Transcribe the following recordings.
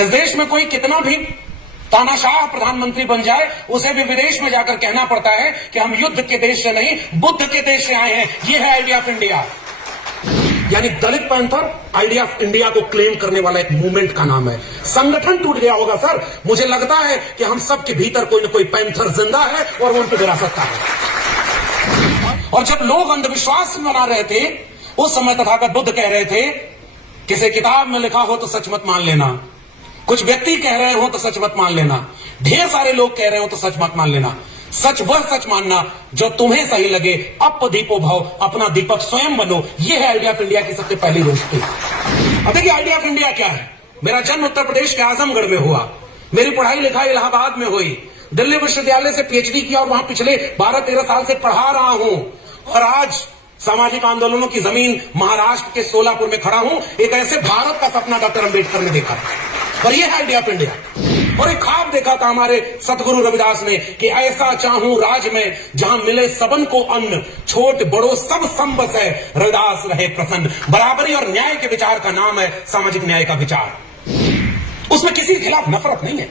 इस देश में कोई कितना भी तानाशाह प्रधानमंत्री बन जाए, उसे भी विदेश में जाकर कहना पड़ता है कि हम युद्ध के देश से नहीं, बुद्ध के देश से आए हैं। ये है आइडिया ऑफ इंडिया। यानी दलित पैंथर आइडिया ऑफ इंडिया को क्लेम करने वाला एक मूवमेंट का नाम है। संगठन टूट गया होगा सर, मुझे लगता है कि हम सबके भीतर कोई न कोई पैंथर जिंदा है और वो उनको गिरा सकता है। और जब लोग अंधविश्वास में बना रहे थे, उस समय तथागत बुद्ध कह रहे थे, किसी किताब में लिखा हो तो सच मत मान लेना, कुछ व्यक्ति कह रहे हो तो सच मत मान लेना, ढेर सारे लोग कह रहे हो तो सच मत मान लेना। सच वह सच मानना जो तुम्हें सही लगे। अप दीपो भव, अपना दीपक स्वयं बनो। यह है आइडिया ऑफ इंडिया की सबसे पहली रोशनी। अब देखिए आइडिया ऑफ इंडिया क्या है। मेरा जन्म उत्तर प्रदेश के आजमगढ़ में हुआ, मेरी पढ़ाई लिखाई इलाहाबाद में हुई, दिल्ली विश्वविद्यालय से पीएचडी किया और वहां पिछले 12-13 साल से पढ़ा रहा हूं। और आज सामाजिक आंदोलनों की जमीन महाराष्ट्र के सोलापुर में खड़ा हूं। एक ऐसे भारत का सपना डॉक्टर अंबेडकर ने देखा और यह है आइडिया ऑफ इंडिया। और एक ख्वाब देखा था हमारे सतगुरु रविदास ने कि ऐसा चाहूं राज में जहां मिले सबन को अन्न, छोट बड़ो सब संबस है, रविदास रहे प्रसन्न। बराबरी और न्याय के विचार का नाम है सामाजिक न्याय का विचार। उसमें किसी के खिलाफ नफरत नहीं है,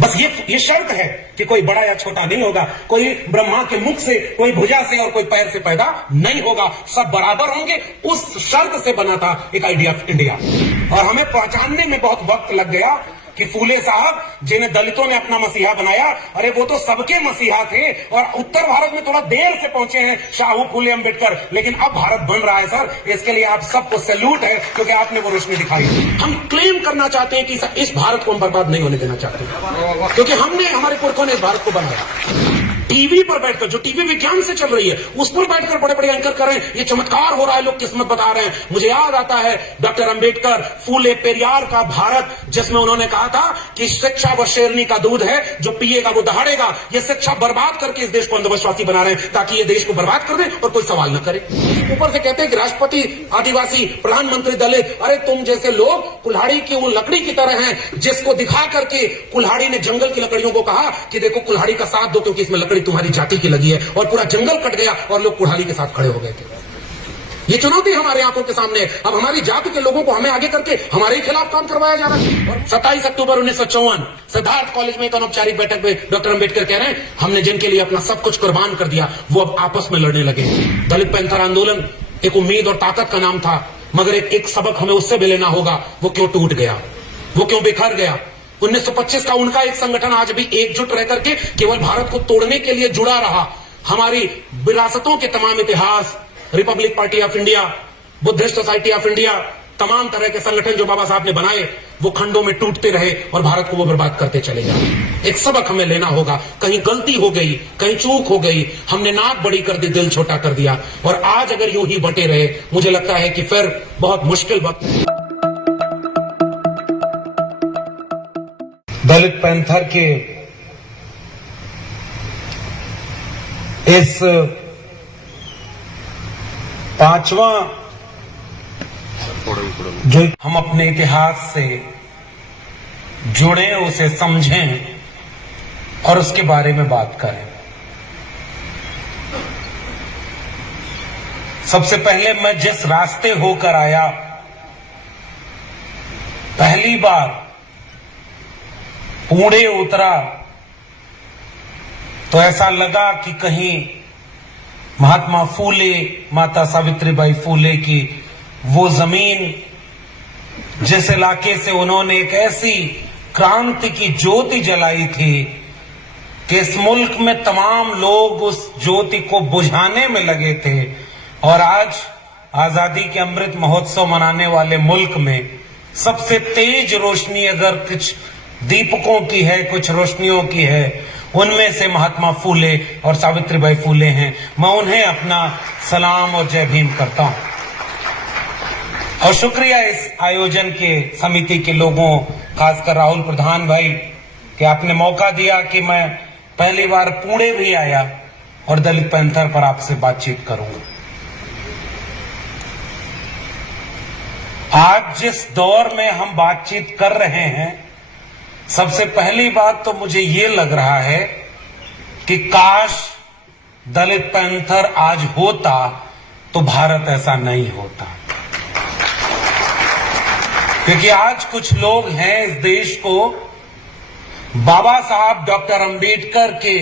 बस ये शर्त है कि कोई बड़ा या छोटा नहीं होगा, कोई ब्रह्मा के मुख से, कोई भुजा से और कोई पैर से पैदा नहीं होगा, सब बराबर होंगे। उस शर्त से बना था एक आइडिया ऑफ इंडिया। और हमें पहचानने में बहुत वक्त लग गया कि फूले साहब जिन्हें दलितों ने अपना मसीहा बनाया, अरे वो तो सबके मसीहा थे। और उत्तर भारत में थोड़ा देर से पहुंचे हैं शाहू फूले अंबेडकर, लेकिन अब भारत बन रहा है सर। इसके लिए आप सबको सैल्यूट है क्योंकि आपने वो रोशनी दिखाई। हम क्लेम करना चाहते हैं कि इस भारत को हम बर्बाद नहीं होने देना चाहते, क्योंकि हमने, हमारे पुरखों ने इस भारत को बनाया। टीवी पर बैठकर, जो टीवी विज्ञान से चल रही है, उस पर बैठकर बड़े बड़े एंकर कर रहे हैं। ये चमत्कार हो रहा है, लोग किस्मत बता रहे हैं। मुझे याद आता है डॉक्टर अंबेडकर, फूले पेरियार का भारत, जिसमें उन्होंने कहा था कि शिक्षा व शेरनी का दूध है, जो पिएगा वो दहाड़ेगा। ये शिक्षा बर्बाद करके इस देश को अंधविश्वासी बना रहे हैं ताकि ये देश को बर्बाद कर दे और कोई सवाल न करे। ऊपर से कहते हैं कि राष्ट्रपति आदिवासी, प्रधानमंत्री दलित। अरे तुम जैसे लोग कुल्हाड़ी की वो लकड़ी की तरह हैं जिसको दिखा करके कुल्हाड़ी ने जंगल की लकड़ियों को कहा कि देखो कुल्हाड़ी का साथ दो क्योंकि इसमें लकड़ी तुम्हारी जाति की लगी है। और पूरा जंगल कट गया और लोग कुल्हाड़ी के साथ खड़े हो गए थे। ये चुनौती हमारे आंखों के सामने। अब हमारी जाति के लोगों को हमें आगे करके हमारे ही खिलाफ काम करवाया जा रहा है। और 27 अक्टूबर 1954 सिद्धार्थ कॉलेज में एक अनौपचारिक बैठक में डॉक्टर अंबेडकर कह रहे हैं, हमने जिनके लिए अपना सब कुछ कुर्बान कर दिया वो अब आपस में लड़ने लगे। दलित पैंथर आंदोलन एक उम्मीद और ताकत का नाम था, मगर एक सबक हमें उससे भी लेना होगा। वो क्यों टूट गया, वो क्यों बिखर गया। 1925 का उनका एक संगठन आज भी एकजुट रह करके केवल भारत को तोड़ने के लिए जुड़ा रहा। हमारी विरासतों के तमाम इतिहास, Republic party of India, Buddhist society of India, तमाम तरह के संगठन जो बाबा साहब ने बनाए, वो खंडों में टूटते रहे और भारत को वो बर्बाद करते चले गए। एक सबक हमें लेना होगा। कहीं गलती हो गई, कहीं चूक हो गई, हमने नाक बड़ी कर दी, दिल छोटा कर दिया। और आज अगर यूं ही बटे रहे, मुझे लगता है कि फिर बहुत मुश्किल वक्त। दलित पैंथर के इस 5वां जो हम अपने इतिहास से जुड़े, उसे समझें और उसके बारे में बात करें। सबसे पहले मैं जिस रास्ते होकर आया, पहली बार पुणे उतरा तो ऐसा लगा कि कहीं महात्मा फूले, माता सावित्रीबाई फूले की वो जमीन, जिस इलाके से उन्होंने एक ऐसी क्रांति की ज्योति जलाई थी कि इस मुल्क में तमाम लोग उस ज्योति को बुझाने में लगे थे। और आज आजादी के अमृत महोत्सव मनाने वाले मुल्क में सबसे तेज रोशनी अगर कुछ दीपकों की है, कुछ रोशनियों की है, उनमें से महात्मा फूले और सावित्रीबाई फूले हैं। मैं उन्हें अपना सलाम और जय भीम करता हूं। और शुक्रिया इस आयोजन के समिति के लोगों, खासकर राहुल प्रधान भाई, कि आपने मौका दिया कि मैं पहली बार पुणे भी आया और दलित पैंथर पर आपसे बातचीत करूंगा। आज जिस दौर में हम बातचीत कर रहे हैं, सबसे पहली बात तो मुझे ये लग रहा है कि काश दलित पैंथर आज होता तो भारत ऐसा नहीं होता। क्योंकि आज कुछ लोग हैं इस देश को बाबा साहब डॉक्टर अंबेडकर के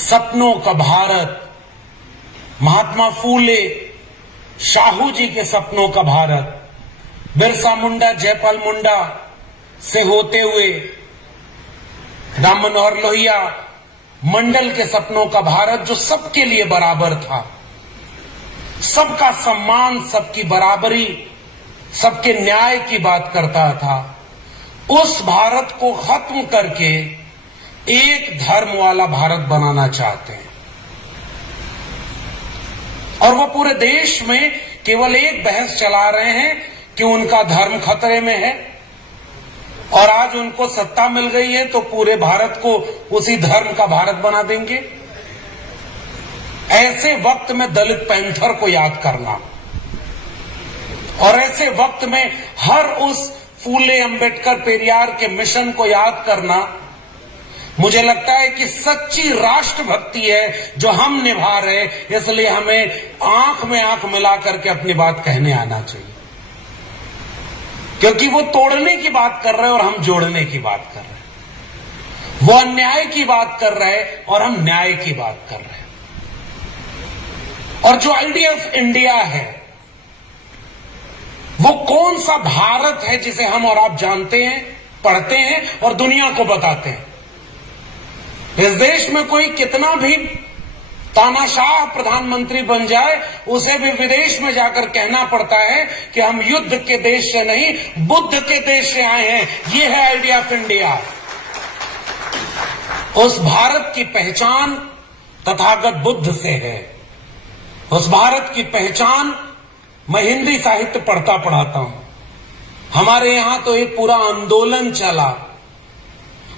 सपनों का भारत, महात्मा फूले शाहू जी के सपनों का भारत, बिरसा मुंडा जयपाल मुंडा से होते हुए राम मनोहर लोहिया मंडल के सपनों का भारत, जो सबके लिए बराबर था, सबका सम्मान, सबकी बराबरी, सबके न्याय की बात करता था, उस भारत को खत्म करके एक धर्म वाला भारत बनाना चाहते हैं। और वो पूरे देश में केवल एक बहस चला रहे हैं कि उनका धर्म खतरे में है, और आज उनको सत्ता मिल गई है तो पूरे भारत को उसी धर्म का भारत बना देंगे। ऐसे वक्त में दलित पैंथर को याद करना, और ऐसे वक्त में हर उस फूले अंबेडकर पेरियार के मिशन को याद करना, मुझे लगता है कि सच्ची राष्ट्रभक्ति है जो हम निभा रहे। इसलिए हमें आंख में आंख मिला करके अपनी बात कहने आना चाहिए, क्योंकि वो तोड़ने की बात कर रहे हैं और हम जोड़ने की बात कर रहे हैं। वो अन्याय की बात कर रहे हैं और हम न्याय की बात कर रहे हैं। और जो आइडिया ऑफ इंडिया है वो कौन सा भारत है जिसे हम और आप जानते हैं, पढ़ते हैं और दुनिया को बताते हैं। इस देश में कोई कितना भी तानाशाह प्रधानमंत्री बन जाए, उसे भी विदेश में जाकर कहना पड़ता है कि हम युद्ध के देश से नहीं, बुद्ध के देश से आए हैं। ये है आइडिया ऑफ इंडिया। उस भारत की पहचान तथागत बुद्ध से है। उस भारत की पहचान, मैं हिंदी साहित्य पढ़ाता हूं, हमारे यहां तो एक पूरा आंदोलन चला।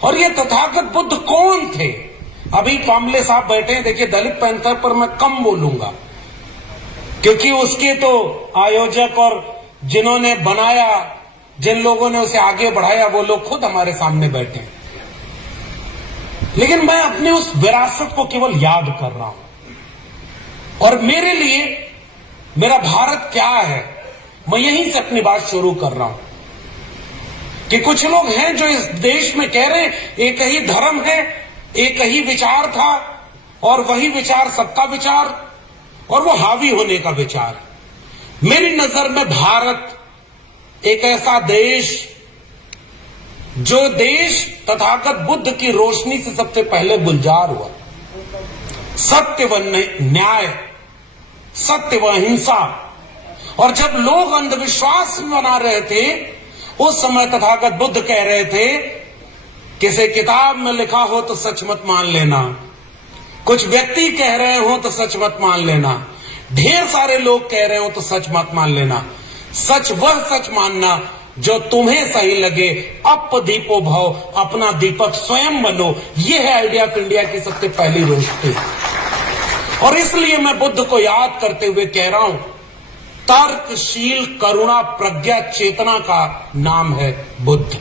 और ये तथागत बुद्ध कौन थे? अभी कामले साहब बैठे हैं, देखिए दलित पैंथर पर मैं कम बोलूंगा, क्योंकि उसके तो आयोजक और जिन्होंने बनाया, जिन लोगों ने उसे आगे बढ़ाया, वो लोग खुद हमारे सामने बैठे हैं। लेकिन मैं अपनी उस विरासत को केवल याद कर रहा हूं। और मेरे लिए मेरा भारत क्या है, मैं यहीं से अपनी बात शुरू कर रहा हूं कि कुछ लोग हैं जो इस देश में कह रहे हैं एक ही धर्म है, एक ही विचार था, और वही विचार सबका विचार, और वो हावी होने का विचार। मेरी नजर में भारत एक ऐसा देश, जो देश तथागत बुद्ध की रोशनी से सबसे पहले गुलजार हुआ। सत्य व न्याय, सत्य व अहिंसा। और जब लोग अंधविश्वास में बना रहे थे, उस समय तथागत बुद्ध कह रहे थे, किसी किताब में लिखा हो तो सच मत मान लेना, कुछ व्यक्ति कह रहे हो तो सच मत मान लेना, ढेर सारे लोग कह रहे हो तो सच मत मान लेना। सच वह सच मानना जो तुम्हें सही लगे। अप दीपो भव, अपना दीपक स्वयं बनो। यह है आइडिया ऑफ इंडिया की सबसे पहली रोशनी। और इसलिए मैं बुद्ध को याद करते हुए कह रहा हूं, तर्कशील करुणा प्रज्ञा चेतना का नाम है बुद्ध।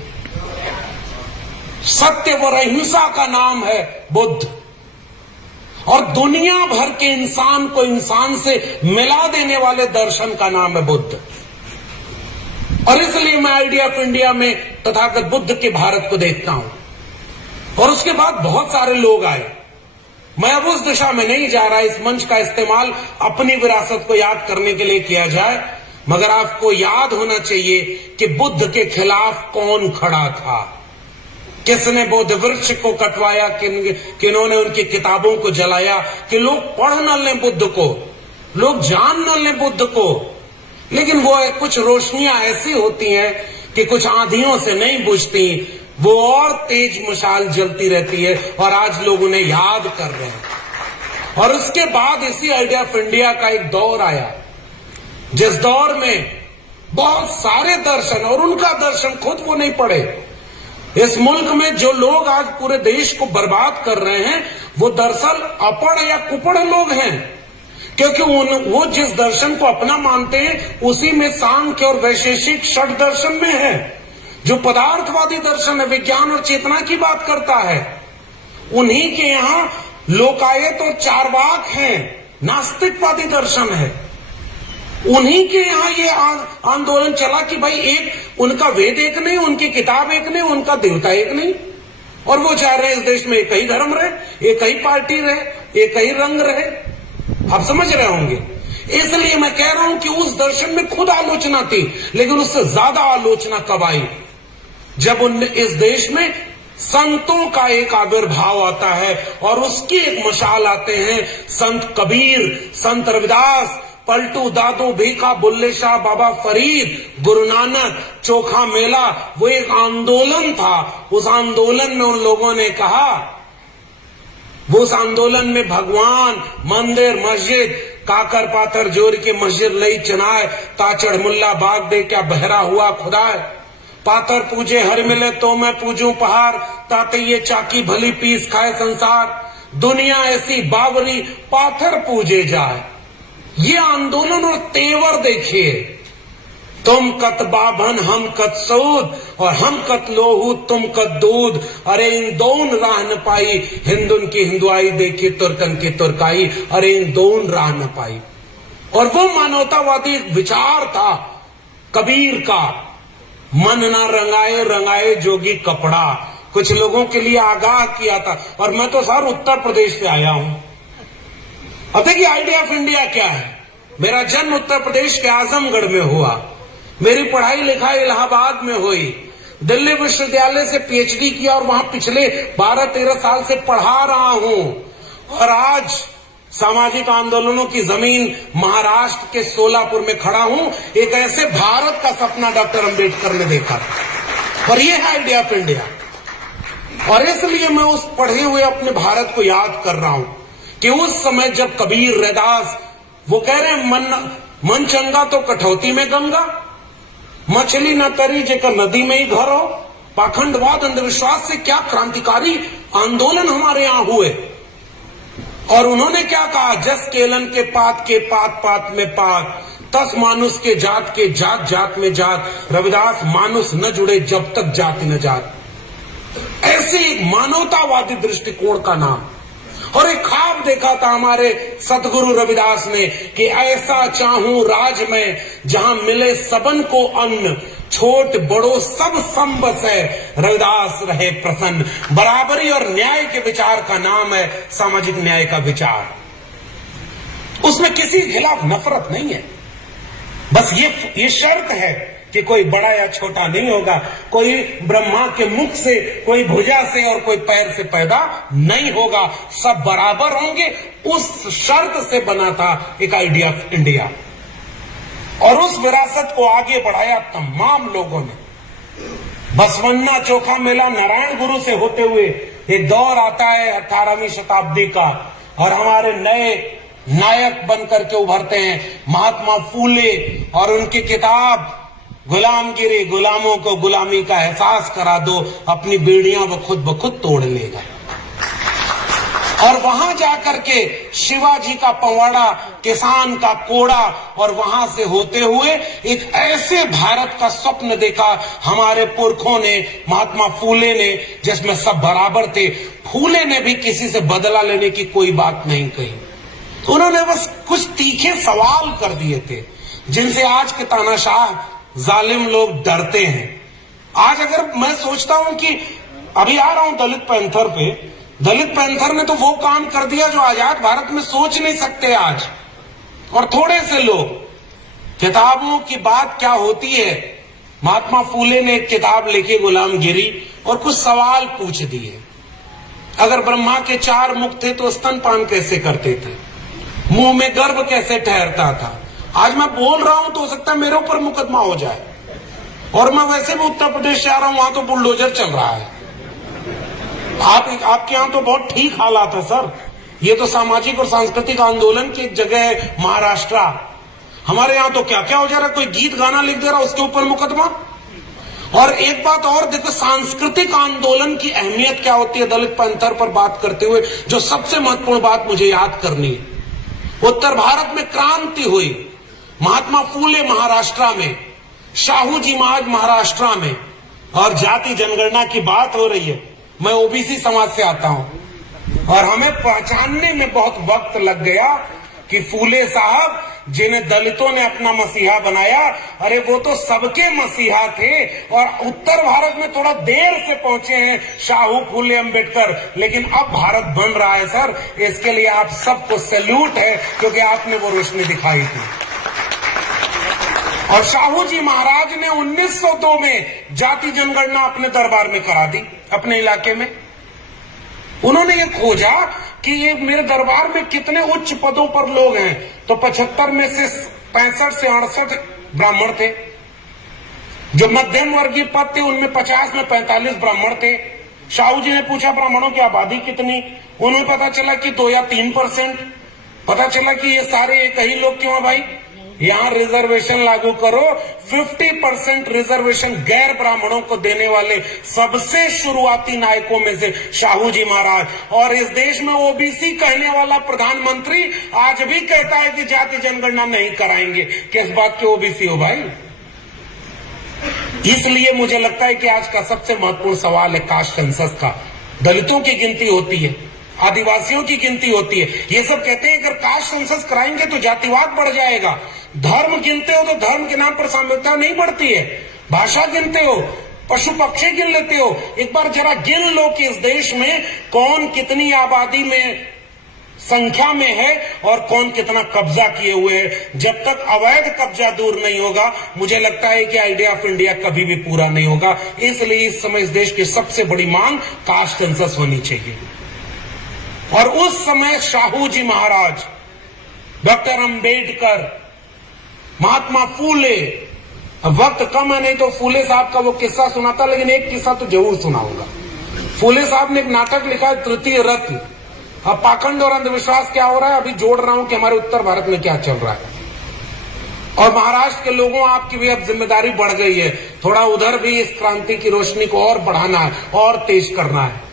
सत्य व अहिंसा का नाम है बुद्ध। और दुनिया भर के इंसान को इंसान से मिला देने वाले दर्शन का नाम है बुद्ध। और इसलिए मैं आइडिया ऑफ इंडिया में तथागत बुद्ध के भारत को देखता हूं। और उसके बाद बहुत सारे लोग आए। मैं अब उस दिशा में नहीं जा रहा, इस मंच का इस्तेमाल अपनी विरासत को याद करने के लिए किया जाए, मगर आपको याद होना चाहिए कि बुद्ध के खिलाफ कौन खड़ा था, किसने बोध वृक्ष को कटवाया, किन्होंने उनकी किताबों को जलाया, कि लोग पढ़ न लें बुद्ध को, लोग जान न लें बुद्ध को। लेकिन वो कुछ रोशनियां ऐसी होती हैं कि कुछ आंधियों से नहीं बुझती, वो और तेज मशाल जलती रहती है, और आज लोग उन्हें याद कर रहे हैं। और उसके बाद इसी आइडिया ऑफ इंडिया का एक दौर आया, जिस दौर में बहुत सारे दर्शन, और उनका दर्शन खुद वो नहीं पढ़े। इस मुल्क में जो लोग आज पूरे देश को बर्बाद कर रहे हैं, वो दरअसल अपढ़ या कुपढ़ लोग हैं, क्योंकि वो जिस दर्शन को अपना मानते हैं उसी में सांख्य और वैशेषिक षट दर्शन में है। जो पदार्थवादी दर्शन है, विज्ञान और चेतना की बात करता है, उन्हीं के यहां लोकायत और चार्वाक हैं, नास्तिकवादी दर्शन है। उन्हीं के यहाँ ये आंदोलन चला कि भाई एक उनका वेद एक नहीं, उनकी किताब एक नहीं, उनका देवता एक नहीं, और वो चाह रहे हैं इस देश में एक ही धर्म रहे, एक ही पार्टी रहे, एक ही रंग रहे। आप समझ रहे होंगे। इसलिए मैं कह रहा हूं कि उस दर्शन में खुद आलोचना थी, लेकिन उससे ज्यादा आलोचना कब आई, जब इस देश में संतों का एक आविर्भाव आता है और उसकी एक मशाल आते हैं संत कबीर, संत रविदास, पलटू दादू भीखा, बुल्ले शाह, बाबा फरीद, गुरु नानक, चोखा मेला। वो एक आंदोलन था। उस आंदोलन में उन लोगों ने कहा, वो उस आंदोलन में भगवान, मंदिर, मस्जिद, काकर पाथर जोर के मस्जिद लई चनाए, ताचड़ मुल्ला बाग दे क्या बहरा हुआ खुदाए, पाथर पूजे हर मिले तो मैं पूजूं पहाड़, ताते ये चाकी भली पीस खाए संसार, दुनिया ऐसी बावरी पाथर पूजे जाए। ये आंदोलन और तेवर देखिए, तुम कत बाभन हम कत सऊद, और हम कत लोहू तुम कत दूध, अरे इन दोन राह न पाई, हिंदुन की हिंदुआई देखी तुर्कन की तुर्काई, अरे इन दोन राह न पाई। और वो मानवतावादी विचार था कबीर का, मन ना रंगाए रंगाए जोगी कपड़ा, कुछ लोगों के लिए आगाह किया था। और मैं तो सर उत्तर प्रदेश से आया हूं। अब देखिए आइडिया ऑफ इंडिया क्या है। मेरा जन्म उत्तर प्रदेश के आजमगढ़ में हुआ, मेरी पढ़ाई लिखाई इलाहाबाद में हुई, दिल्ली विश्वविद्यालय से पीएचडी किया और वहां पिछले 12-13 साल से पढ़ा रहा हूं। और आज सामाजिक आंदोलनों की जमीन महाराष्ट्र के सोलापुर में खड़ा हूं। एक ऐसे भारत का सपना डॉक्टर अंबेडकर ने देखा और ये है आइडिया ऑफ इंडिया। और इसलिए मैं उस पढ़े हुए अपने भारत को याद कर रहा हूं कि उस समय जब कबीर, रैदास, वो कह रहे हैं मन चंगा तो कठौती में गंगा, मछली न तरी जेकर नदी में ही घर हो। पाखंडवाद, अंधविश्वास से क्या क्रांतिकारी आंदोलन हमारे यहां हुए। और उन्होंने क्या कहा, जस केलन के पात पात में पात, तस मानुष के जात जात में जात, रविदास मानुष न जुड़े जब तक जाति न जात। ऐसे एक मानवतावादी दृष्टिकोण का नाम। और एक ख्वाब देखा था हमारे सतगुरु रविदास ने कि ऐसा चाहूं राज में जहां मिले सबन को अन्न, छोट बड़ो सब संबस है, रविदास रहे प्रसन्न। बराबरी और न्याय के विचार का नाम है सामाजिक न्याय का विचार। उसमें किसी के खिलाफ नफरत नहीं है, बस ये शर्त है कि कोई बड़ा या छोटा नहीं होगा, कोई ब्रह्मा के मुख से, कोई भुजा से और कोई पैर से पैदा नहीं होगा, सब बराबर होंगे। उस शर्त से बना था एक आइडिया ऑफ इंडिया। और उस विरासत को आगे बढ़ाया तमाम लोगों ने। बसवन्ना, चोखा मेला, नारायण गुरु से होते हुए एक दौर आता है 18वीं शताब्दी का, और हमारे नए नायक बनकर के उभरते हैं महात्मा फूले और उनकी किताब गुलामगिरी, गुलामों को गुलामी का एहसास करा दो, अपनी बेड़ियां वो खुद ब खुद तोड़ लेगा। और वहां जाकर के शिवाजी का पंवाड़ा, किसान का कोड़ा, और वहां से होते हुए एक ऐसे भारत का स्वप्न देखा हमारे पुरखों ने, महात्मा फूले ने, जिसमें सब बराबर थे। फूले ने भी किसी से बदला लेने की कोई बात नहीं कही, तो उन्होंने बस कुछ तीखे सवाल कर दिए थे जिनसे आज के तानाशाह जालिम लोग डरते हैं। आज अगर मैं सोचता हूं कि अभी आ रहा हूं दलित पैंथर पे, दलित पैंथर ने तो वो काम कर दिया जो आजाद भारत में सोच नहीं सकते आज। और थोड़े से लोग, किताबों की बात क्या होती है, महात्मा फूले ने एक किताब लिखी गुलामगिरी, और कुछ सवाल पूछ दिए। अगर ब्रह्मा के 4 मुख थे तो स्तनपान कैसे करते थे, मुंह में गर्भ कैसे ठहरता था। आज मैं बोल रहा हूं तो हो सकता है मेरे ऊपर मुकदमा हो जाए, और मैं वैसे भी उत्तर प्रदेश से आ रहा हूं, वहां तो बुलडोजर चल रहा है। आपके यहां तो बहुत ठीक हालात है सर। ये तो सामाजिक और सांस्कृतिक आंदोलन की एक जगह है महाराष्ट्र। हमारे यहां तो क्या क्या हो जा रहा है, कोई गीत गाना लिख दे रहा उसके ऊपर मुकदमा। और एक बात और देखो, सांस्कृतिक आंदोलन की अहमियत क्या होती है दलित पैंथर पर बात करते हुए, जो सबसे महत्वपूर्ण बात मुझे याद करनी है। उत्तर भारत में क्रांति हुई, महात्मा फूले महाराष्ट्र में, शाहू जी महाराज महाराष्ट्र में, और जाति जनगणना की बात हो रही है। मैं ओबीसी समाज से आता हूं और हमें पहचानने में बहुत वक्त लग गया कि फूले साहब जिन्हें दलितों ने अपना मसीहा बनाया, अरे वो तो सबके मसीहा थे और उत्तर भारत में थोड़ा देर से पहुंचे हैं शाहू फूले अंबेडकर, लेकिन अब भारत बन रहा है सर। इसके लिए आप सबको सैल्यूट है, क्योंकि आपने वो रोशनी दिखाई थी। और शाहू जी महाराज ने 1902 में जाति जनगणना अपने दरबार में करा दी, अपने इलाके में। उन्होंने ये खोजा कि ये मेरे दरबार में कितने उच्च पदों पर लोग हैं, तो 75 में से 65 से 68 ब्राह्मण थे। जो मध्यम वर्गीय पद थे उनमें 50 में 45 ब्राह्मण थे। शाहू जी ने पूछा ब्राह्मणों की आबादी कितनी, उन्हें पता चला कि 2 या 3%। पता चला कि ये सारे एक ही लोग क्यों है भाई, यहां रिजर्वेशन लागू करो। 50% रिजर्वेशन गैर ब्राह्मणों को देने वाले सबसे शुरुआती नायकों में से शाहू जी महाराज। और इस देश में ओबीसी कहने वाला प्रधानमंत्री आज भी कहता है कि जाति जनगणना नहीं कराएंगे। किस बात के ओबीसी हो भाई? इसलिए मुझे लगता है कि आज का सबसे महत्वपूर्ण सवाल है कास्ट सेंसस का। दलितों की गिनती होती है, आदिवासियों की गिनती होती है। ये सब कहते हैं अगर कास्ट सेंसस कराएंगे तो जातिवाद बढ़ जाएगा। धर्म गिनते हो तो धर्म के नाम पर साम्यता नहीं बढ़ती है। भाषा गिनते हो, पशु पक्षी गिन लेते हो। एक बार जरा गिन लो कि इस देश में कौन कितनी आबादी में संख्या में है और कौन कितना कब्जा किए हुए है। जब तक अवैध कब्जा दूर नहीं होगा, मुझे लगता है कि आइडिया ऑफ इंडिया कभी भी पूरा नहीं होगा। इसलिए इस समय इस देश की सबसे बड़ी मांग कास्ट सेंसस होनी चाहिए। और उस समय शाहू जी महाराज, डॉक्टर अंबेडकर, महात्मा फूले, वक्त कम है नहीं तो फूले साहब का वो किस्सा सुनाता, लेकिन एक किस्सा तो जरूर सुना होगा। फूले साहब ने एक नाटक लिखा है तृतीय रत्न। अब पाखंड और अंधविश्वास क्या हो रहा है अभी जोड़ रहा हूं कि हमारे उत्तर भारत में क्या चल रहा है। और महाराष्ट्र के लोगों, आपकी भी अब जिम्मेदारी बढ़ गई है, थोड़ा उधर भी इस क्रांति की रोशनी को और बढ़ाना है और तेज करना है।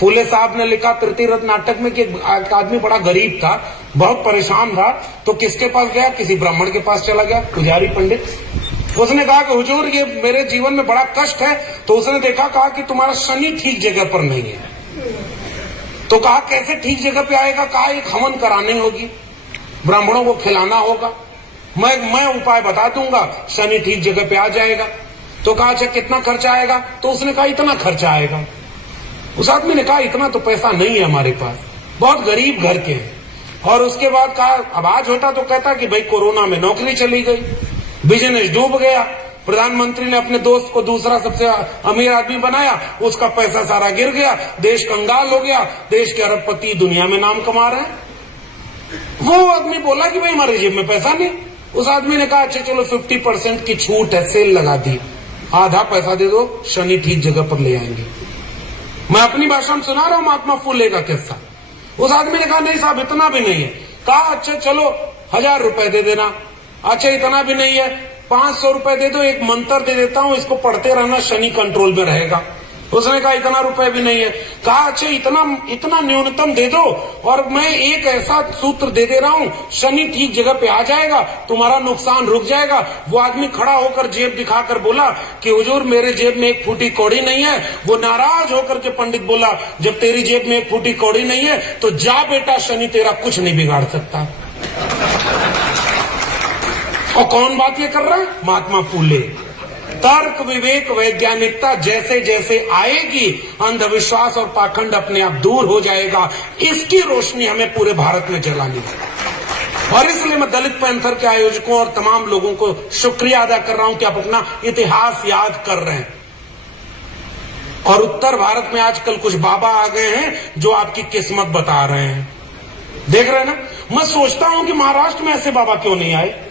फूले साहब ने लिखा तृतीय रत्न नाटक में कि एक आदमी बड़ा गरीब था, बहुत परेशान था, तो किसके पास गया? किसी ब्राह्मण के पास चला गया, पुजारी पंडित। उसने कहा कि हुजूर ये मेरे जीवन में बड़ा कष्ट है। तो उसने देखा, कहा कि तुम्हारा शनि ठीक जगह पर नहीं है। तो कहा कैसे ठीक जगह पे आएगा? कहा एक हवन करानी होगी, ब्राह्मणों को खिलाना होगा, मैं उपाय बता दूंगा, शनि ठीक जगह पे आ जाएगा। तो कहा अच्छा कितना खर्चा आएगा? तो उसने कहा इतना खर्चा आएगा। उस आदमी ने कहा इतना तो पैसा नहीं है हमारे पास, बहुत गरीब घर के हैं। और उसके बाद कहा अब आज होता तो कहता कि भाई कोरोना में नौकरी चली गई, बिजनेस डूब गया, प्रधानमंत्री ने अपने दोस्त को दूसरा सबसे अमीर आदमी बनाया, उसका पैसा सारा गिर गया, देश कंगाल हो गया, देश के अरबपति दुनिया में नाम कमा रहे हैं। वो आदमी बोला कि भाई हमारे जेब में पैसा नहीं। उस आदमी ने कहा अच्छा चलो 50% की छूट है, सेल लगा दी, आधा पैसा दे दो, शनि ठीक जगह पर ले आएंगे। मैं अपनी भाषा में सुना रहा हूं महात्मा फूले का किस्सा। उस आदमी ने कहा नहीं साहब इतना भी नहीं है। कहा अच्छा चलो 1000 रुपए दे देना। अच्छा इतना भी नहीं है, 500 रुपए दे दो, एक मंत्र दे देता हूं, इसको पढ़ते रहना, शनि कंट्रोल में रहेगा। उसने कहा इतना रुपए भी नहीं है। कहा अच्छा इतना न्यूनतम दे दो और मैं एक ऐसा सूत्र दे दे रहा हूं, शनि ठीक जगह पे आ जाएगा, तुम्हारा नुकसान रुक जाएगा। वो आदमी खड़ा होकर जेब दिखाकर बोला कि हुजूर मेरे जेब में एक फूटी कौड़ी नहीं है। वो नाराज होकर के पंडित बोला जब तेरी जेब में एक फूटी कौड़ी नहीं है तो जा बेटा, शनि तेरा कुछ नहीं बिगाड़ सकता। और कौन बात ये कर रहा है? महात्मा फूले। तर्क, विवेक, वैज्ञानिकता जैसे जैसे आएगी, अंधविश्वास और पाखंड अपने आप दूर हो जाएगा। इसकी रोशनी हमें पूरे भारत में जलानी है। और इसलिए मैं दलित पैंथर के आयोजकों और तमाम लोगों को शुक्रिया अदा कर रहा हूं कि आप अपना इतिहास याद कर रहे हैं। और उत्तर भारत में आजकल कुछ बाबा आ गए हैं जो आपकी किस्मत बता रहे हैं। देख रहे हैं ना? मैं सोचता हूं कि महाराष्ट्र में ऐसे बाबा क्यों नहीं आए।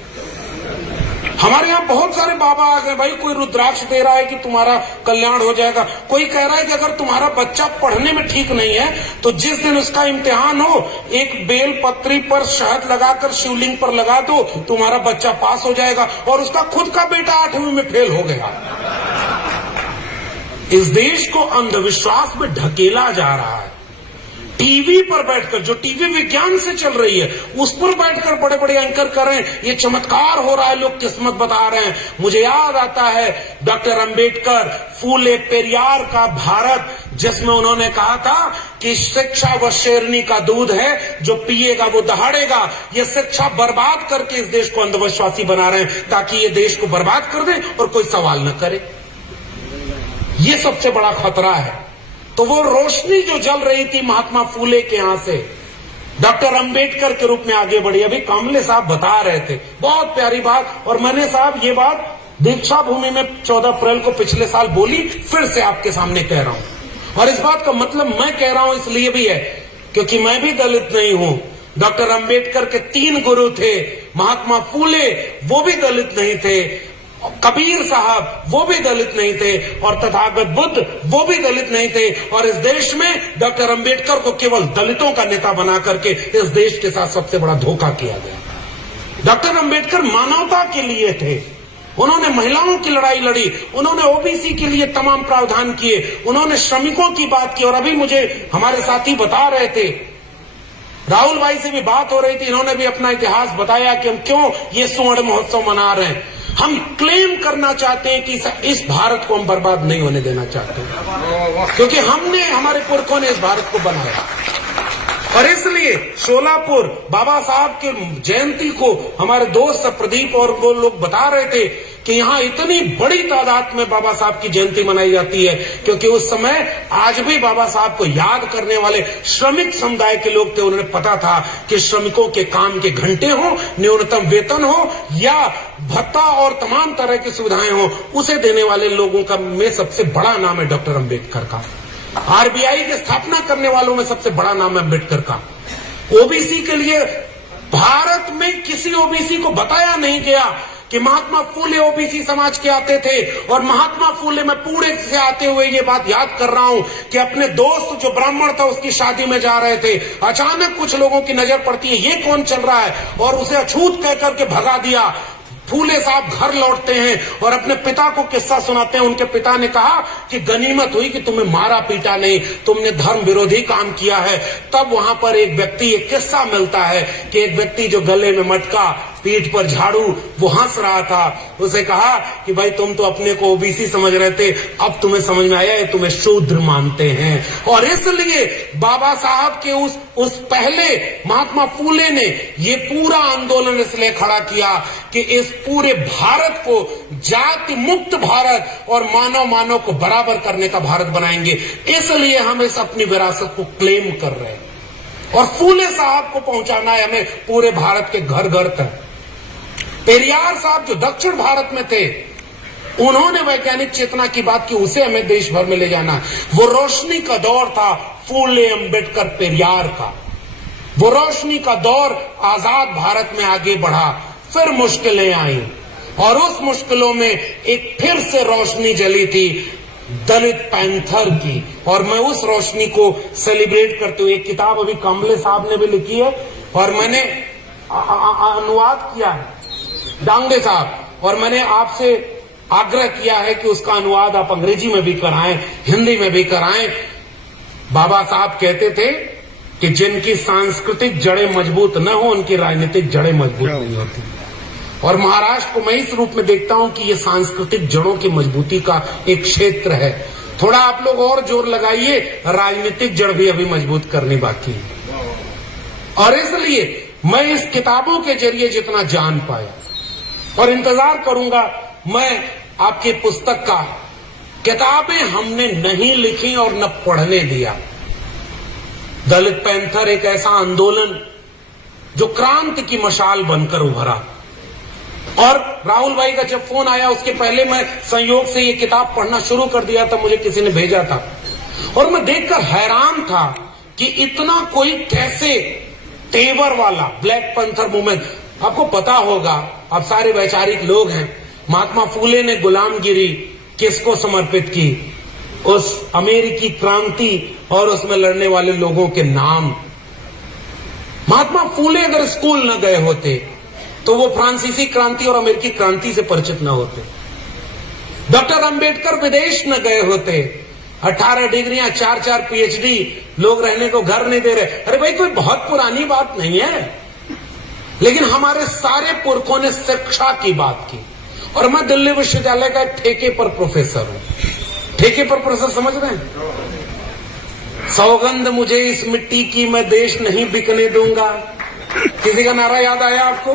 हमारे यहाँ बहुत सारे बाबा आ गए भाई। कोई रुद्राक्ष दे रहा है कि तुम्हारा कल्याण हो जाएगा, कोई कह रहा है कि अगर तुम्हारा बच्चा पढ़ने में ठीक नहीं है तो जिस दिन उसका इम्तिहान हो एक बेल पत्री पर शहद लगाकर शिवलिंग पर लगा दो, तुम्हारा बच्चा पास हो जाएगा। और उसका खुद का बेटा 8वीं में फेल हो गया। इस देश को अंधविश्वास में ढकेला जा रहा है। टीवी पर बैठकर, जो टीवी विज्ञान से चल रही है, उस पर बैठकर बड़े बड़े एंकर कर रहे हैं। ये चमत्कार हो रहा है, लोग किस्मत बता रहे हैं। मुझे याद आता है डॉक्टर अंबेडकर, फूले पेरियार का भारत, जिसमें उन्होंने कहा था कि शिक्षा वो शेरनी का दूध है, जो पिएगा वो दहाड़ेगा। ये शिक्षा बर्बाद करके इस देश को अंधविश्वासी बना रहे हैं, ताकि ये देश को बर्बाद कर दे और कोई सवाल न करे। ये सबसे बड़ा खतरा है। तो वो रोशनी जो जल रही थी महात्मा फूले के यहां से, डॉक्टर अंबेडकर के रूप में आगे बढ़ी। अभी कामले साहब बता रहे थे, बहुत प्यारी बात। और मैंने साहब ये बात दीक्षा भूमि में 14 अप्रैल को पिछले साल बोली, फिर से आपके सामने कह रहा हूं। और इस बात का मतलब मैं कह रहा हूं इसलिए भी है क्योंकि मैं भी दलित नहीं हूं। डॉक्टर अंबेडकर के 3 गुरु थे। महात्मा फूले वो भी दलित नहीं थे, कबीर साहब वो भी दलित नहीं थे, और तथागत बुद्ध वो भी दलित नहीं थे। और इस देश में डॉक्टर अंबेडकर को केवल दलितों का नेता बना करके इस देश के साथ सबसे बड़ा धोखा किया गया। डॉक्टर अंबेडकर मानवता के लिए थे। उन्होंने महिलाओं की लड़ाई लड़ी, उन्होंने ओबीसी के लिए तमाम प्रावधान किए, उन्होंने श्रमिकों की बात की। और अभी मुझे हमारे साथी बता रहे थे, राहुल भाई से भी बात हो रही थी, इन्होंने भी अपना इतिहास बताया कि हम क्यों ये स्वर्ण महोत्सव मना रहे हैं। हम क्लेम करना चाहते हैं कि इस भारत को हम बर्बाद नहीं होने देना चाहते, क्योंकि हमारे पुरखों ने इस भारत को बनाया। और इसलिए शोलापुर बाबा साहब के जयंती को हमारे दोस्त प्रदीप और वो लोग बता रहे थे कि यहाँ इतनी बड़ी तादाद में बाबा साहब की जयंती मनाई जाती है, क्योंकि उस समय आज भी बाबा साहब को याद करने वाले श्रमिक समुदाय के लोग थे। उन्हें पता था कि श्रमिकों के काम के घंटे हो, न्यूनतम वेतन हो या भत्ता और तमाम तरह की सुविधाएं हो, उसे देने वाले लोगों का में सबसे बड़ा नाम है डॉक्टर अंबेडकर का। आरबीआई की स्थापना करने वालों में सबसे बड़ा नाम है अंबेडकर का। ओबीसी के लिए भारत में किसी ओबीसी को बताया नहीं गया कि महात्मा फूले ओबीसी समाज के आते थे। और महात्मा फूले में पूरे से आते हुए ये बात याद कर रहा हूं कि अपने दोस्त जो ब्राह्मण था उसकी शादी में जा रहे थे, अचानक कुछ लोगों की नजर पड़ती है, ये कौन चल रहा है, और उसे अछूत कह करके भगा दिया। फूले साहब घर लौटते हैं और अपने पिता को किस्सा सुनाते हैं। उनके पिता ने कहा कि गनीमत हुई कि तुम्हें मारा पीटा नहीं, तुमने धर्म विरोधी काम किया है। तब वहां पर एक व्यक्ति, एक किस्सा मिलता है कि एक व्यक्ति जो गले में मटका, पीठ पर झाड़ू, वो हंस रहा था। उसे कहा कि भाई तुम तो अपने को ओबीसी समझ रहे थे, अब तुम्हें समझ में आया ये तुम्हें शूद्र मानते हैं। और इसलिए बाबा साहब के उस पहले महात्मा फूले ने ये पूरा आंदोलन इसलिए खड़ा किया कि इस पूरे भारत को जाति मुक्त भारत और मानव को बराबर करने का भारत बनाएंगे। इसलिए हम इस अपनी विरासत को क्लेम कर रहे हैं और फूले साहब को पहुंचाना है हमें पूरे भारत के घर घर तक। पेरियार साहब जो दक्षिण भारत में थे, उन्होंने वैज्ञानिक चेतना की बात की, उसे हमें देश भर में ले जाना। वो रोशनी का दौर था फूले, अंबेडकर, पेरियार का। वो रोशनी का दौर आजाद भारत में आगे बढ़ा। फिर मुश्किलें आई और उस मुश्किलों में एक फिर से रोशनी जली थी दलित पैंथर की। और मैं उस रोशनी को सेलिब्रेट करते हुए एक किताब अभी कामले साहब ने भी लिखी है और मैंने अनुवाद किया है, डांगे साहब, और मैंने आपसे आग्रह किया है कि उसका अनुवाद आप अंग्रेजी में भी कराएं, हिंदी में भी कराएं। बाबा साहब कहते थे कि जिनकी सांस्कृतिक जड़ें मजबूत न हो उनकी राजनीतिक जड़ें मजबूत नहीं होती। और महाराष्ट्र को मैं इस रूप में देखता हूं कि ये सांस्कृतिक जड़ों की मजबूती का एक क्षेत्र है। थोड़ा आप लोग और जोर लगाइए, राजनीतिक जड़ भी अभी मजबूत करनी बाकी है। और इसलिए मैं इस किताबों के जरिए जितना जान पाया, और इंतजार करूंगा मैं आपकी पुस्तक का। किताबें हमने नहीं लिखी और न पढ़ने दिया। दलित पैंथर एक ऐसा आंदोलन जो क्रांति की मशाल बनकर उभरा। और राहुल भाई का जब फोन आया उसके पहले मैं संयोग से ये किताब पढ़ना शुरू कर दिया था, मुझे किसी ने भेजा था और मैं देखकर हैरान था कि इतना कोई कैसे तेवर वाला ब्लैक पैंथर मूवमेंट। आपको पता होगा, आप सारे वैचारिक लोग हैं, महात्मा फूले ने गुलामगिरी किसको समर्पित की? उस अमेरिकी क्रांति और उसमें लड़ने वाले लोगों के नाम। महात्मा फूले अगर स्कूल न गए होते तो वो फ्रांसीसी क्रांति और अमेरिकी क्रांति से परिचित न होते। डॉक्टर अंबेडकर विदेश न गए होते, 18 डिग्रियां, 4-4 PhD, लोग रहने को घर नहीं दे रहे। अरे भाई कोई बहुत पुरानी बात नहीं है, लेकिन हमारे सारे पुरखों ने शिक्षा की बात की। और मैं दिल्ली विश्वविद्यालय का ठेके पर प्रोफेसर हूं। ठेके पर प्रोफेसर समझ रहे हैं? सौगंध मुझे इस मिट्टी की, मैं देश नहीं बिकने दूंगा। किसी का नारा याद आया आपको?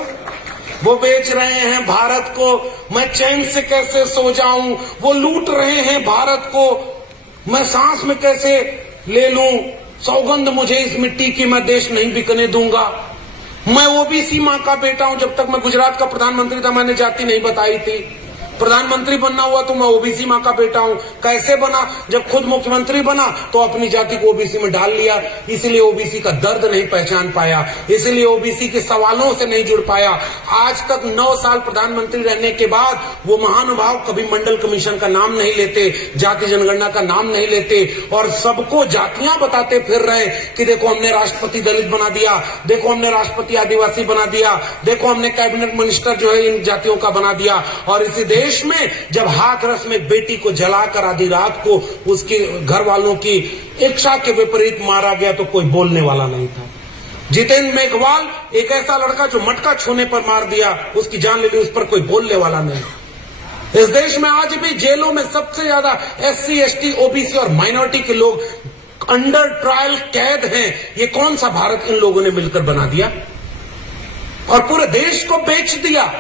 वो बेच रहे हैं भारत को, मैं चैन से कैसे सो जाऊं। वो लूट रहे हैं भारत को, मैं सांस में कैसे ले लूं। सौगंध मुझे इस मिट्टी की, मैं देश नहीं बिकने दूंगा। मैं ओबीसी मां का बेटा हूं। जब तक मैं गुजरात का प्रधानमंत्री था मैंने जाति नहीं बताई थी। प्रधानमंत्री बनना हुआ तो मैं ओबीसी मां का बेटा हूं। कैसे बना? जब खुद मुख्यमंत्री बना तो अपनी जाति को ओबीसी में डाल लिया। इसलिए ओबीसी का दर्द नहीं पहचान पाया, इसलिए ओबीसी के सवालों से नहीं जुड़ पाया। आज तक 9 साल प्रधानमंत्री रहने के बाद वो महानुभाव कभी मंडल कमीशन का नाम नहीं लेते, जाति जनगणना का नाम नहीं लेते, और सबको जातियां बताते फिर रहे कि देखो हमने राष्ट्रपति दलित बना दिया, देखो हमने राष्ट्रपति आदिवासी बना दिया, देखो हमने कैबिनेट मिनिस्टर जो है इन जातियों का बना दिया। और इसी देश में जब हाथरस में बेटी को जलाकर आधी रात को उसके घर वालों की इच्छा के विपरीत मारा गया तो कोई बोलने वाला नहीं था। जितेंद्र मेघवाल एक ऐसा लड़का जो मटका छूने पर मार दिया, उसकी जान ले ली, उस पर कोई बोलने वाला नहीं। इस देश में आज भी जेलों में सबसे ज्यादा SC, ST, OBC और माइनॉरिटी के लोग अंडर ट्रायल कैद हैं। ये कौन सा भारत इन लोगों ने मिलकर बना दिया और पूरे देश को बेच दिया।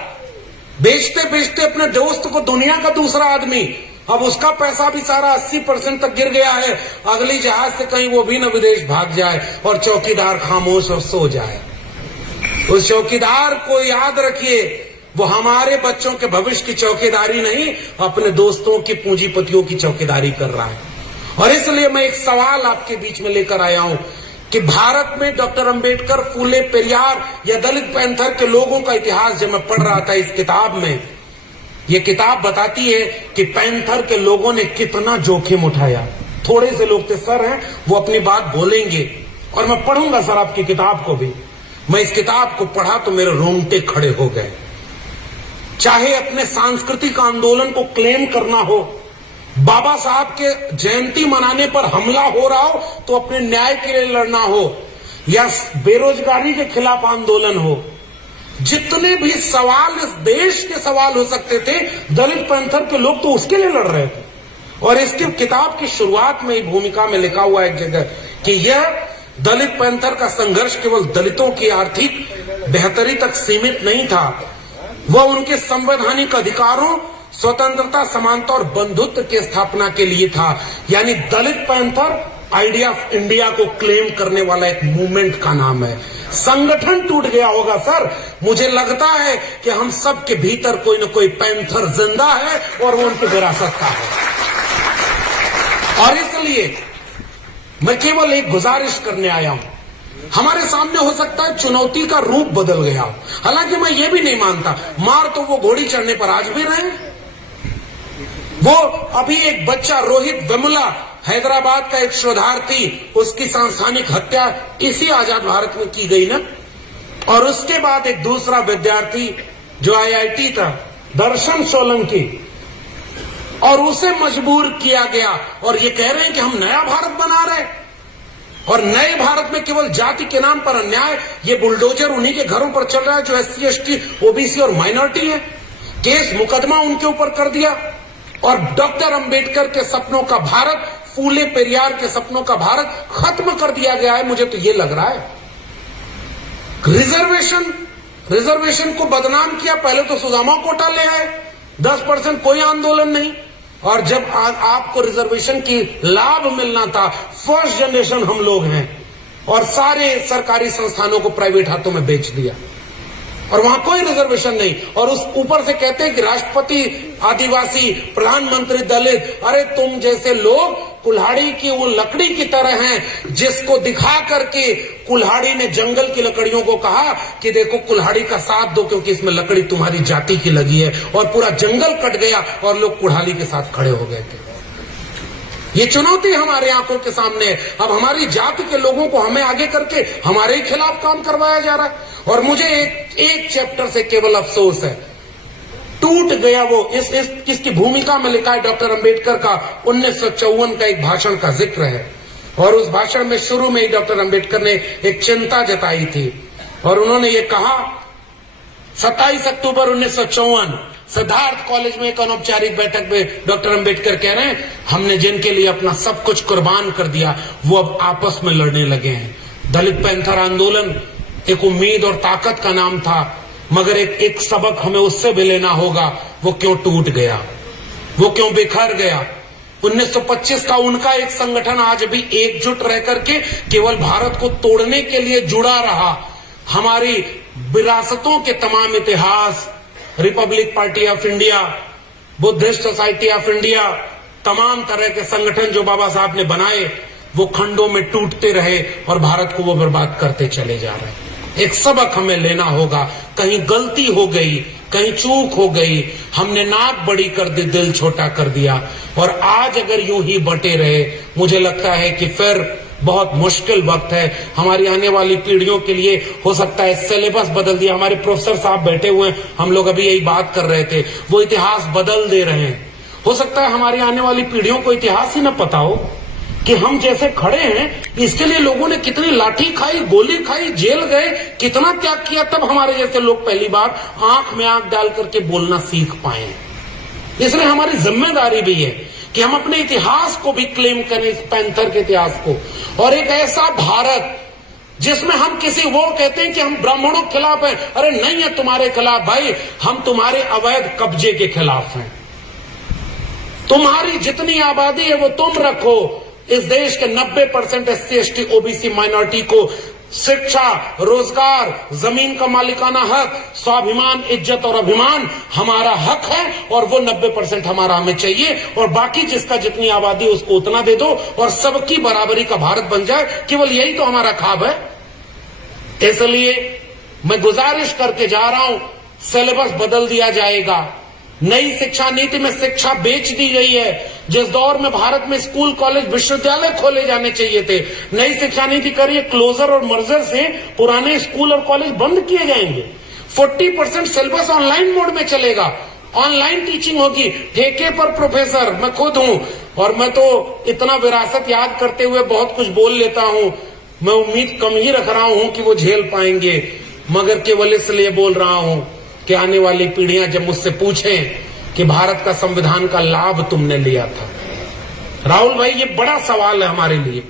बेचते बेचते अपने दोस्त को दुनिया का दूसरा आदमी, अब उसका पैसा भी सारा 80% तक गिर गया है। अगली जहाज से कहीं वो भी न विदेश भाग जाए और चौकीदार खामोश और सो जाए। उस चौकीदार को याद रखिए, वो हमारे बच्चों के भविष्य की चौकीदारी नहीं, अपने दोस्तों की पूंजीपतियों की चौकीदारी कर रहा है। और इसलिए मैं एक सवाल आपके बीच में लेकर आया हूं कि भारत में डॉक्टर अंबेडकर, फूले, पेरियार या दलित पैंथर के लोगों का इतिहास जब मैं पढ़ रहा था इस किताब में, ये किताब बताती है कि पैंथर के लोगों ने कितना जोखिम उठाया। थोड़े से लोग थे सर हैं, वो अपनी बात बोलेंगे और मैं पढ़ूंगा सर आपकी किताब को भी। मैं इस किताब को पढ़ा तो मेरे रोंगटे खड़े हो गए। चाहे अपने सांस्कृतिक आंदोलन को क्लेम करना हो, बाबा साहब के जयंती मनाने पर हमला हो रहा हो तो अपने न्याय के लिए लड़ना हो, या बेरोजगारी के खिलाफ आंदोलन हो, जितने भी सवाल इस देश के सवाल हो सकते थे, दलित पैंथर के लोग तो उसके लिए लड़ रहे थे। और इसकी किताब की शुरुआत में ही भूमिका में लिखा हुआ एक जगह कि यह दलित पैंथर का संघर्ष केवल दलितों की आर्थिक बेहतरी तक सीमित नहीं था, वह उनके संवैधानिक अधिकारों, स्वतंत्रता, समानता और बंधुत्व की स्थापना के लिए था। यानी दलित पैंथर आइडिया ऑफ इंडिया को क्लेम करने वाला एक मूवमेंट का नाम है। संगठन टूट गया होगा सर, मुझे लगता है कि हम सब के भीतर कोई न कोई पैंथर जिंदा है और वो उनकी विरासत का है। और इसलिए मैं केवल एक गुजारिश करने आया हूं। हमारे सामने हो सकता है चुनौती का रूप बदल गया हो, हालांकि मैं ये भी नहीं मानता, मार तो वो घोड़ी चढ़ने पर आज भी रहे। वो अभी एक बच्चा रोहित वेमुला, हैदराबाद का एक शोधार्थी, उसकी सांस्थानिक हत्या इसी आजाद भारत में की गई ना। और उसके बाद एक दूसरा विद्यार्थी जो IIT था, दर्शन सोलंकी, और उसे मजबूर किया गया। और ये कह रहे हैं कि हम नया भारत बना रहे हैं, और नए भारत में केवल जाति के नाम पर अन्याय, ये बुलडोजर उन्हीं के घरों पर चल रहा है जो SC, ST, OBC और माइनॉरिटी है। केस मुकदमा उनके ऊपर कर दिया। और डॉक्टर अंबेडकर के सपनों का भारत, फूले पेरियार के सपनों का भारत खत्म कर दिया गया है। मुझे तो ये लग रहा है रिजर्वेशन को बदनाम किया। पहले तो सुदामा कोटा ले आए, 10% कोई आंदोलन नहीं। और जब आपको रिजर्वेशन की लाभ मिलना था, फर्स्ट जनरेशन हम लोग हैं, और सारे सरकारी संस्थानों को प्राइवेट हाथों में बेच दिया और वहां कोई रिजर्वेशन नहीं। और उस ऊपर से कहते हैं कि राष्ट्रपति आदिवासी, प्रधानमंत्री दलित। अरे तुम जैसे लोग कुल्हाड़ी की वो लकड़ी की तरह हैं जिसको दिखा करके कुल्हाड़ी ने जंगल की लकड़ियों को कहा कि देखो कुल्हाड़ी का साथ दो क्योंकि इसमें लकड़ी तुम्हारी जाति की लगी है, और पूरा जंगल कट गया और लोग कुल्हाड़ी के साथ खड़े हो गए थे। ये चुनौती हमारे आंखों के सामने है। अब हमारी जाति के लोगों को हमें आगे करके हमारे ही खिलाफ काम करवाया जा रहा है। और मुझे एक चैप्टर से केवल अफसोस है, 2 टूट गया वो। इसकी भूमिका में लिखा है डॉक्टर अंबेडकर का 1954 का एक भाषण का जिक्र है, और उस भाषण में शुरू में ही डॉक्टर अंबेडकर ने एक चिंता जताई थी, और उन्होंने ये कहा 27 अक्टूबर 1954 सिद्धार्थ कॉलेज में एक अनौपचारिक बैठक में डॉक्टर अंबेडकर कह रहे हैं, हमने जिनके लिए अपना सब कुछ कुर्बान कर दिया वो अब आपस में लड़ने लगे हैं। दलित पैंथर आंदोलन एक उम्मीद और ताकत का नाम था, मगर एक सबक हमें उससे भी लेना होगा, वो क्यों टूट गया, वो क्यों बिखर गया। 1925 का उनका एक संगठन आज भी एकजुट रह करके केवल भारत को तोड़ने के लिए जुड़ा रहा। हमारी विरासतों के तमाम इतिहास, Republic party of India, Buddhist society of India, तमाम तरह के संगठन जो बाबा साहब ने बनाए, वो खंडों में टूटते रहे और भारत को वो बर्बाद करते चले जा रहे हैं। एक सबक हमें लेना होगा, कहीं गलती हो गई, कहीं चूक हो गई, हमने नाक बड़ी कर दी, दिल छोटा कर दिया, और आज अगर यूं ही बटे रहे, मुझे लगता है कि फिर बहुत मुश्किल वक्त है हमारी आने वाली पीढ़ियों के लिए। हो सकता है सिलेबस बदल दिया, हमारे प्रोफेसर साहब बैठे हुए हैं, हम लोग अभी यही बात कर रहे थे, वो इतिहास बदल दे रहे हैं। हो सकता है हमारी आने वाली पीढ़ियों को इतिहास ही न पता हो कि हम जैसे खड़े हैं, इसके लिए लोगों ने कितनी लाठी खाई, गोली खाई, जेल गए, कितना त्याग किया, तब हमारे जैसे लोग पहली बार आंख में आंख डाल करके बोलना सीख पाए। इसलिए हमारी जिम्मेदारी भी है कि हम अपने इतिहास को भी क्लेम करें, इस पैंथर के इतिहास को, और एक ऐसा भारत जिसमें हम किसी वो कहते हैं कि हम ब्राह्मणों के खिलाफ हैं, अरे नहीं है तुम्हारे खिलाफ भाई, हम तुम्हारे अवैध कब्जे के खिलाफ हैं। तुम्हारी जितनी आबादी है वो तुम रखो, इस देश के 90% SC ST OBC माइनॉरिटी को शिक्षा, रोजगार, जमीन का मालिकाना हक, स्वाभिमान, इज्जत और अभिमान हमारा हक है, और वो 90% हमारा हमें चाहिए, और बाकी जिसका जितनी आबादी उसको उतना दे दो और सबकी बराबरी का भारत बन जाए। केवल यही तो हमारा ख्वाब है। इसलिए मैं गुजारिश करके जा रहा हूं, सिलेबस बदल दिया जाएगा। नई शिक्षा नीति में शिक्षा बेच दी गई है। जिस दौर में भारत में स्कूल, कॉलेज, विश्वविद्यालय खोले जाने चाहिए थे, नई शिक्षा नीति करिए क्लोजर और मर्जर से पुराने स्कूल और कॉलेज बंद किए जाएंगे। 40% सिलेबस ऑनलाइन मोड में चलेगा, ऑनलाइन टीचिंग होगी, ठेके पर प्रोफेसर। मैं खुद हूं और मैं तो इतना विरासत याद करते हुए बहुत कुछ बोल लेता हूं, मैं उम्मीद कम ही रख रहा हूं कि वो झेल पाएंगे, मगर केवल इसलिए बोल रहा हूं कि आने वाली पीढ़ियां जब मुझसे पूछें कि भारत का संविधान का लाभ तुमने लिया था, राहुल भाई ये बड़ा सवाल है हमारे लिए,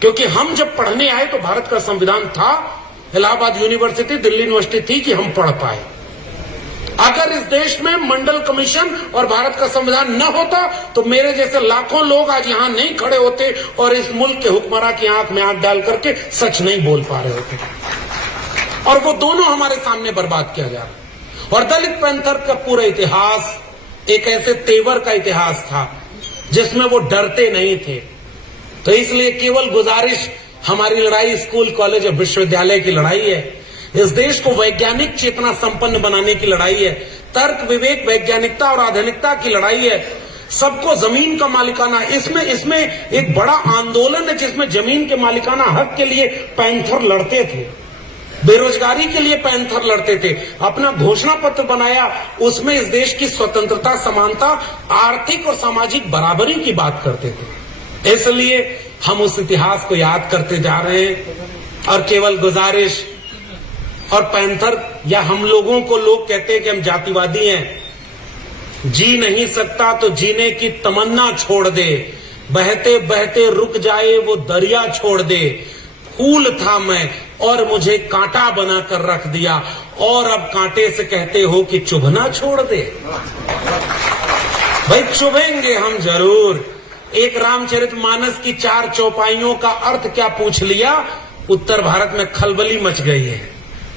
क्योंकि हम जब पढ़ने आए तो भारत का संविधान था, इलाहाबाद यूनिवर्सिटी, दिल्ली यूनिवर्सिटी थी कि हम पढ़ पाए। अगर इस देश में मंडल कमीशन और भारत का संविधान न होता तो मेरे जैसे लाखों लोग आज यहां नहीं खड़े होते और इस मुल्क के हुक्मरान की आंख में आंख डाल करके सच नहीं बोल पा रहे होते, और वो दोनों हमारे सामने बर्बाद किया जा रहा। और दलित पैंथर का पूरा इतिहास एक ऐसे तेवर का इतिहास था जिसमें वो डरते नहीं थे। तो इसलिए केवल गुजारिश, हमारी लड़ाई स्कूल, कॉलेज और विश्वविद्यालय की लड़ाई है, इस देश को वैज्ञानिक चेतना संपन्न बनाने की लड़ाई है, तर्क, विवेक, वैज्ञानिकता और आधुनिकता की लड़ाई है, सबको जमीन का मालिकाना, इसमें एक बड़ा आंदोलन है जिसमें जमीन के मालिकाना हक के लिए पैंथर लड़ते थे, बेरोजगारी के लिए पैंथर लड़ते थे, अपना घोषणा पत्र बनाया, उसमें इस देश की स्वतंत्रता, समानता, आर्थिक और सामाजिक बराबरी की बात करते थे। इसलिए हम उस इतिहास को याद करते जा रहे हैं। और केवल गुजारिश, और पैंथर या हम लोगों को लोग कहते हैं कि हम जातिवादी हैं, जी नहीं सकता तो जीने की तमन्ना छोड़ दे, बहते बहते रुक जाए वो दरिया छोड़ दे, फूल था मैं और मुझे कांटा बना कर रख दिया, और अब कांटे से कहते हो कि चुभना छोड़ दे। भाई चुभेंगे हम जरूर। एक रामचरितमानस की 4 चौपाइयों का अर्थ क्या पूछ लिया, उत्तर भारत में खलबली मच गई है।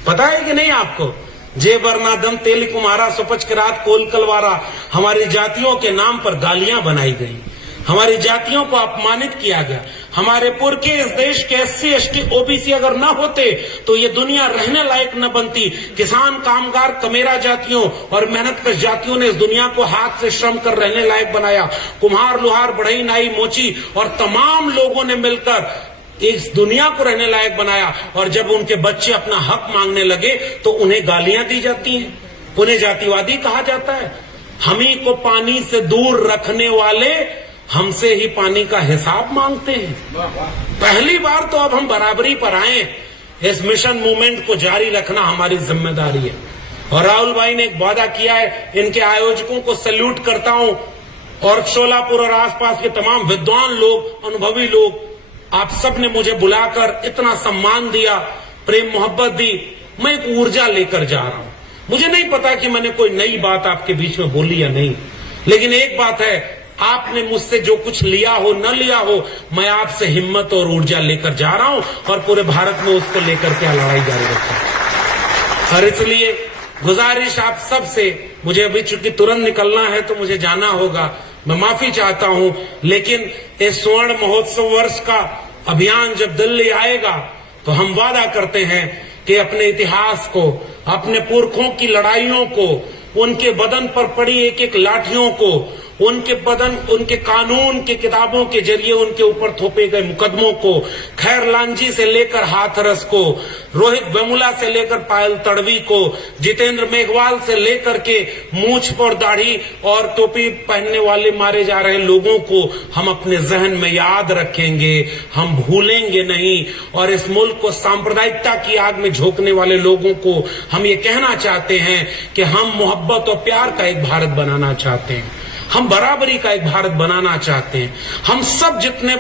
पता है कि नहीं आपको? जे बरनादम तेल कुमारा सुपच के रात कोल कलवारा, हमारी जातियों के नाम पर गालियां बनाई गई, हमारी जातियों को अपमानित किया गया। हमारे पुरखे इस देश के SC ST OBC अगर न होते तो ये दुनिया रहने लायक न बनती। किसान, कामगार, कमेरा जातियों और मेहनतकश जातियों ने इस दुनिया को हाथ से श्रम कर रहने लायक बनाया। कुम्हार, लुहार, बढ़ई, नाई, मोची और तमाम लोगों ने मिलकर इस दुनिया को रहने लायक बनाया। और जब उनके बच्चे अपना हक मांगने लगे तो उन्हें गालियां दी जाती हैं, उन्हें जातिवादी कहा जाता है। हम ही को पानी से दूर रखने वाले हमसे ही पानी का हिसाब मांगते हैं। पहली बार तो अब हम बराबरी पर आए। इस मिशन मूवमेंट को जारी रखना हमारी जिम्मेदारी है। और राहुल भाई ने एक वादा किया है, इनके आयोजकों को सैल्यूट करता हूं, और शोलापुर और आसपास के तमाम विद्वान लोग, अनुभवी लोग, आप सब ने मुझे बुलाकर इतना सम्मान दिया, प्रेम मोहब्बत दी। मैं एक ऊर्जा लेकर जा रहा हूं। मुझे नहीं पता कि मैंने कोई नई बात आपके बीच में बोली या नहीं, लेकिन एक बात है, आपने मुझसे जो कुछ लिया हो न लिया हो, मैं आपसे हिम्मत और ऊर्जा लेकर जा रहा हूं और पूरे भारत में उसको लेकर के लड़ाई जारी रखूंगा। और इसलिए गुजारिश आप सब से, मुझे अभी चूंकि तुरंत निकलना है तो मुझे जाना होगा, मैं माफी चाहता हूं, लेकिन इस स्वर्ण महोत्सव वर्ष का अभियान जब दिल्ली आएगा तो हम वादा करते हैं कि अपने इतिहास को, अपने पुरखों की लड़ाइयों को, उनके बदन पर पड़ी एक एक लाठियों को, उनके बदन, उनके कानून की किताबों के जरिए उनके ऊपर थोपे गए मुकदमों को, खैर लांजी से लेकर हाथरस को, रोहित वेमुला से लेकर पायल तड़वी को, जितेंद्र मेघवाल से लेकर के मूंछ पर दाढ़ी और टोपी पहनने वाले मारे जा रहे लोगों को हम अपने जहन में याद रखेंगे, हम भूलेंगे नहीं। और इस मुल्क को सांप्रदायिकता की आग में झोंकने वाले लोगों को हम ये कहना चाहते हैं कि हम मोहब्बत और प्यार का एक भारत बनाना चाहते हैं, हम बराबरी का एक भारत बनाना चाहते हैं। हम सब जितने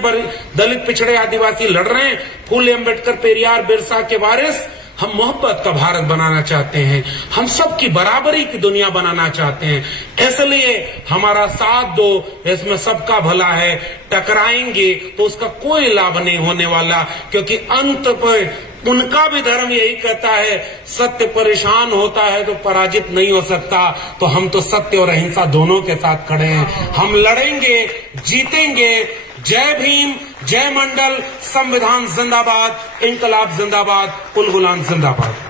दलित, पिछड़े, आदिवासी लड़ रहे हैं, फूले, अम्बेडकर, पेरियार, बिरसा के वारिस, हम मोहब्बत का भारत बनाना चाहते हैं, हम सबकी बराबरी की दुनिया बनाना चाहते हैं। इसलिए हमारा साथ दो, इसमें सबका भला है। टकराएंगे तो उसका कोई लाभ नहीं होने वाला, क्योंकि अंत पर उनका भी धर्म यही कहता है, सत्य परेशान होता है तो पराजित नहीं हो सकता। तो हम तो सत्य और अहिंसा दोनों के साथ खड़े हैं। हम लड़ेंगे, जीतेंगे। जय भीम, जय मंडल, संविधान जिंदाबाद, इंकलाब जिंदाबाद, उल गुलाम जिंदाबाद।